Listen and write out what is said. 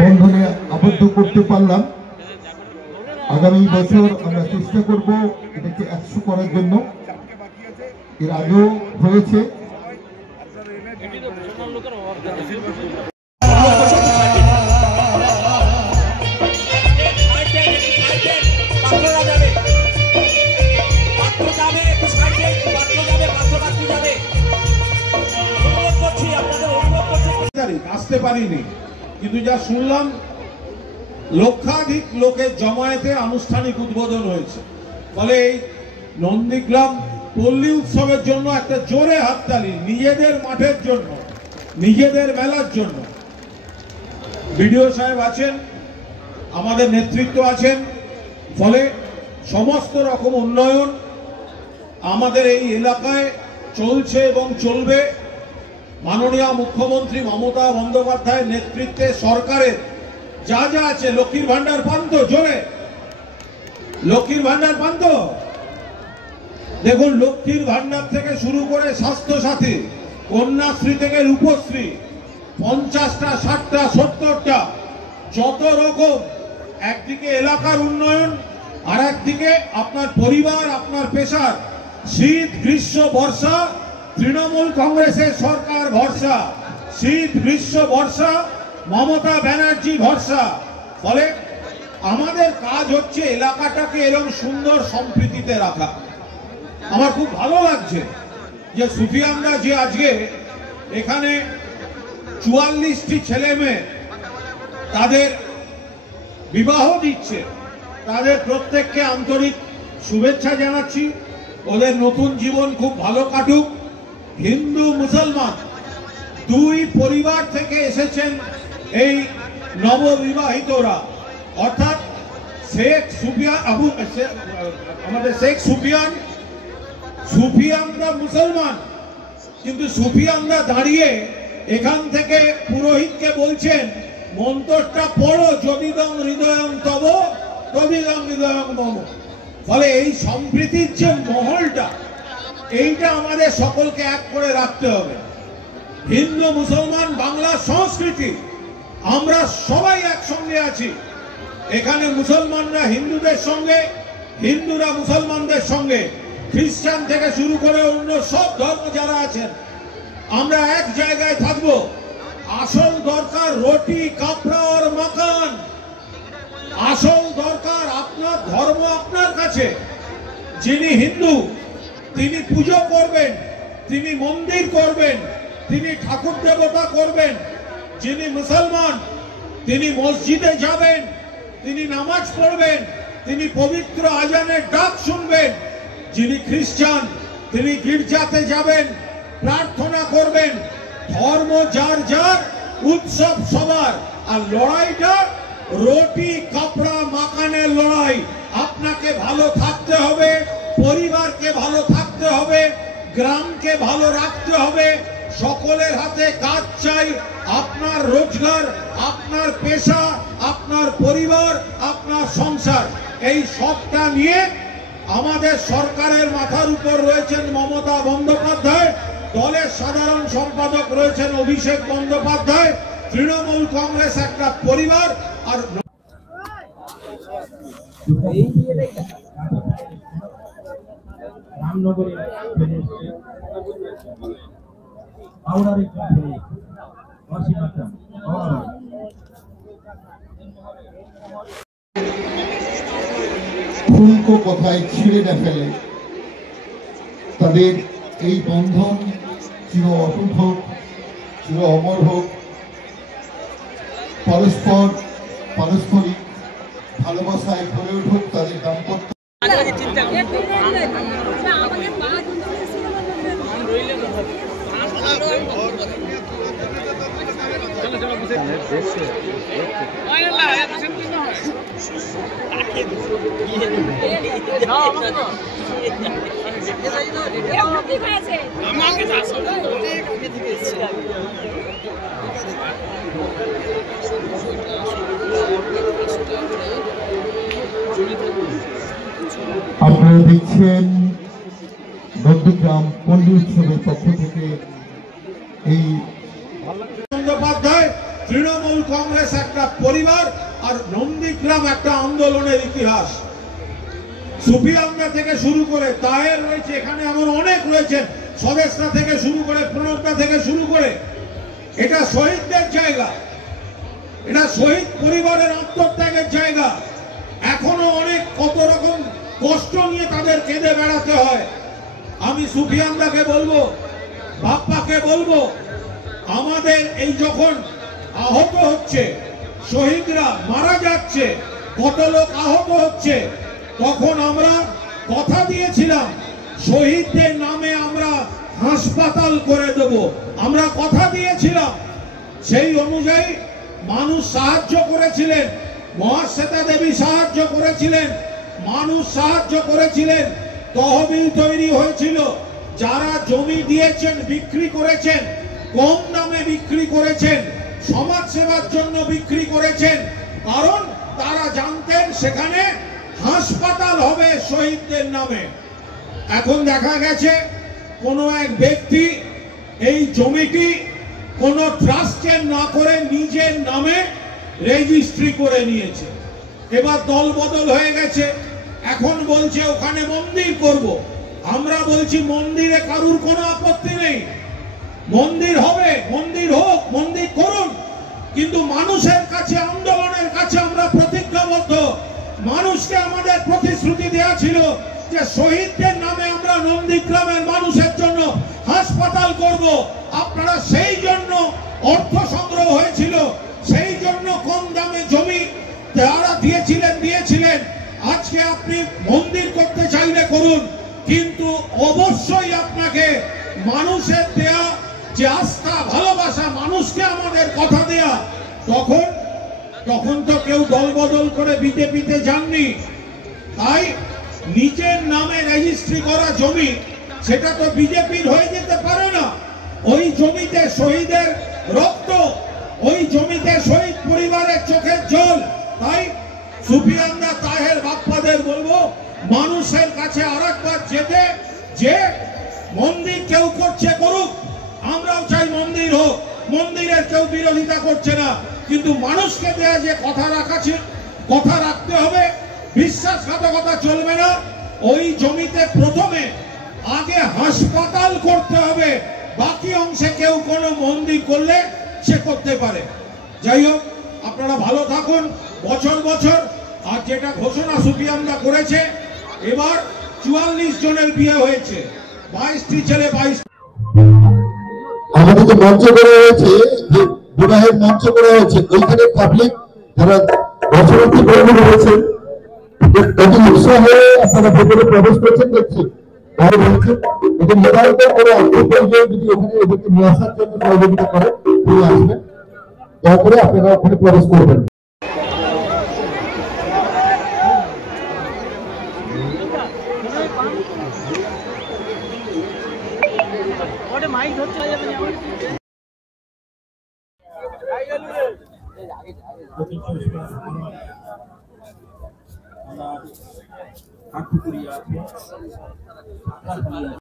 বন্ধনে আবদ্ধ করতে পারলাম। আগামী বছর আমরা চেষ্টা করব এটাকে 100 করার জন্য। এর আগেও হয়েছে। আসতে পারিনি, কিন্তু যা শুনলাম লক্ষাধিক লোকের জমায়েতে আনুষ্ঠানিক উদ্বোধন হয়েছে। ফলে এই নন্দীগ্রাম পল্লী উৎসবের জন্য একটা জোরে হাততালি, নিজেদের মাঠের জন্য, নিজেদের মেলার জন্য। বিডিও সাহেব আছেন, আমাদের নেতৃত্ব আছেন, ফলে সমস্ত রকম উন্নয়ন আমাদের এই এলাকায় চলছে এবং চলবে। মাননীয় মুখ্যমন্ত্রী মমতা বন্দ্যোপাধ্যায়ের নেতৃত্বে সরকারের যা যা আছে, লক্ষ্মীর ভান্ডার পান তো, জোরে লক্ষ্মীর ভান্ডার পান তো? দেখুন, লক্ষ্মীর ভান্ডার থেকে শুরু করে স্বাস্থ্য সাথী, কন্যাশ্রী থেকে রূপশ্রী, 50টা 60টা 70টা যত রকম, একদিকে এলাকার উন্নয়ন, আর একদিকে আপনার পরিবার, আপনার পেশার। শীত গ্রীষ্ম বর্ষা তৃণমূল কংগ্রেসের সরকার ভরসা, শীত গ্রীষ্ম বর্ষা মমতা ব্যানার্জি ভরসা। ফলে আমাদের কাজ হচ্ছে এলাকাটাকে এরকম সুন্দর সম্প্রীতিতে রাখা। আমার খুব ভালো লাগছে যে সুফিয়ানরা যে আজকে এখানে 44টি ছেলে মেয়ে তাদের বিবাহ দিচ্ছে, তাদের প্রত্যেককে আন্তরিক শুভেচ্ছা জানাচ্ছি। ওদের নতুন জীবন খুব ভালো কাটুক। হিন্দু মুসলমান দুই পরিবার থেকে এসেছেন এই নববিবাহিতরা, অর্থাৎ শেখ সুফিয়ান আমাদের শেখ সুফিয়ানরা মুসলমান, কিন্তু সুফিয়ানরা দাঁড়িয়ে এখান থেকে পুরোহিতকে বলছেন মন্ত্রটা পড়ো, যদিদং হৃদয়ং তব তদিদং হৃদয়ং মম। ফলে এই সম্প্রীতির যে মহলটা, এইটা আমাদের সকলকে এক করে রাখতে হবে। হিন্দু মুসলমান বাংলা সংস্কৃতি, আমরা সবাই একসঙ্গে আছি। এখানে মুসলমানরা হিন্দুদের সঙ্গে, হিন্দুরা মুসলমানদের সঙ্গে, খ্রিস্টান থেকে শুরু করে অন্য সব ধর্ম যারা আছেন, আমরা এক জায়গায় থাকব। আসল দরকার রুটি কাপড়া আর মাকান। আসল দরকার আপনার ধর্ম আপনার কাছে। যিনি হিন্দু তিনি পুজো করবেন, তিনি মন্দির করবেন, তিনি ঠাকুর দেবতা করবেন। যিনি মুসলমান তিনি মসজিদে যাবেন, তিনি নামাজ পড়বেন, তিনি পবিত্র আজানের ডাক শুনবেন। যিনি খ্রিস্টান তিনি গির্জাতে যাবেন, প্রার্থনা করবেন। ধর্ম যার যার, উৎসব সবার। আর লড়াইটা রুটি কাপড়া মাকানের লড়াই। আপনাকে ভালো থাকতে হবে, পরিবারকে ভালো থাকতে হবে, গ্রামকে ভালো রাখতে হবে। সকলের হাতে কাজ চাই। আপনার রোজগার, আপনার পেশা, আপনার পরিবার, আপনার সংসার, এই সবটা নিয়ে আমাদের সরকারের মাথার উপর রয়েছেন মমতা বন্দ্যোপাধ্যায়, দলের সাধারণ সম্পাদক রয়েছেন অভিষেক বন্দ্যোপাধ্যায়। তৃণমূল কংগ্রেস একটা পরিবার। আর রামনগরে ফুলকো কথায় ছিঁড়ে না ফেলে, তাদের এই বন্ধন চির অটুট হোক, চির অমর হোক। পারস্পরিক ভালোবাসায় ভরে উঠুক তাদের দাম্পত্য। আপনারা দেখছেন নন্দীগ্রাম পল্লী উৎসবের পক্ষ থেকে এই বন্দ্যোপাধ্যায় তৃণমূল কংগ্রেস একটা পরিবার আর নন্দীগ্রাম একটা আন্দোলনের ইতিহাস। সুফিয়ানরা থেকে শুরু করে তাহের রয়েছে, এখানে এমন অনেক রয়েছেন, স্বদেশটা থেকে শুরু করে প্রণবটা থেকে শুরু করে, এটা শহীদদের জায়গা, এটা শহীদ পরিবারের আত্মত্যাগের জায়গা। এখনো অনেক কত রকম কষ্ট নিয়ে তাদের কেঁদে বেড়াতে হয়। আমি সুফিয়ানদাকে বলবো, বাপ্পাকে বলবো, আমাদের এই যখন আহত হচ্ছে, শহীদরা মারা যাচ্ছে, কত লোক আহত হচ্ছে, তখন আমরা কথা দিয়েছিলাম শহীদদের নামে আমরা হাসপাতাল করে দেব, আমরা কথা দিয়েছিলাম। সেই অনুযায়ী মানুষ সাহায্য করেছিলেন, মহাশ্বেতা দেবী সাহায্য করেছিলেন, মানুষ সাহায্য করেছিলেন, তহবিল তৈরি হয়েছিল, যারা জমি দিয়েছেন বিক্রি করেছেন, কম দামে বিক্রি করেছেন, সমাজ সেবার জন্য বিক্রি করেছেন, কারণ তারা জানতেন সেখানে হাসপাতাল হবে শহীদদের নামে। এখন দেখা গেছে কোনো এক ব্যক্তি এই জমিটি কোনো ট্রাস্টে না করে নিজের নামে রেজিস্ট্রি করে নিয়েছে। এবার দল বদল হয়ে গেছে, এখন বলছে ওখানে মন্দির করব। আমরা বলছি মন্দিরে কারুর কোনো আপত্তি নেই, মন্দির হবে, মন্দির হোক, মন্দির করুন, কিন্তু মানুষের কাছে, আন্দোলনের কাছে আমরা প্রতিজ্ঞাবদ্ধ। মানুষকে আমাদের প্রতিশ্রুতি দেওয়া ছিল যে শহীদদের নামে আমরা নন্দীগ্রামের মানুষের জন্য হাসপাতাল করব। আপনারা সেই জন্য অর্থ সংগ্রহ হয়েছিল, সেই জন্য কম দামে জমি যারা দিয়েছিলেন। আজকে আপনি মন্দির করতে চাইলে করুন, কিন্তু অবশ্যই আপনাকে মানুষের দেয়া যে আস্থা, ভালোবাসা, মানুষকে আমাদের কথা দেয়া, তখন তো কেউ দল বদল করে বিজেপিতে যাননি। তাই নিজের নামে রেজিস্ট্রি করা জমি, সেটা তো বিজেপির হয়ে যেতে পারে না। ওই জমিতে শহীদের রক্ত, ওই জমিতে শহীদ পরিবারের চোখের জল। তাই সুফিয়ানরা, তাহের, বাপ্পাদের বলবো মানুষের কাছে আরেকবার যেতে, যে মন্দির কেউ করছে করুক, আমরাও চাই মন্দির হোক, মন্দিরের কেউ বিরোধিতা করছে না, কিন্তু মানুষকে দেয়া যে কথা রাখতে হবে, বিশ্বাসঘাতকতা চলবে না। ওই জমিতে প্রথমে আগে হাসপাতাল করতে হবে, বাকি অংশে কেউ কোনো মন্দির করলে সে করতে পারে। যাই হোক, আপনারা ভালো থাকুন বছর বছর। আর যেটা ঘোষণা সুফিয়ানরা করেছে, এবার 44 জনের বিয়ে হয়েছে, 22টি ছেলে, 22। আমাদের যে মঞ্চ করা হয়েছে, যে বিবাহের মঞ্চ করা হয়েছে, ওইখানে পাবলিক যারা দর্শনার্থী কর্মী রয়েছেন, অতি উৎসাহে আপনারা ভেতরে প্রবেশ করছেন দেখছি। তারা বলছেন এটা নির্ধারিত করে অর্থ প্রয়োজন, যদি ওখানে এদেরকে নিয়ে আসার জন্য সহযোগিতা করে ফিরে আসবেন, দয়া করে আপনারা ওখানে প্রবেশ করবেন। মাইক ধরতে যাবে না।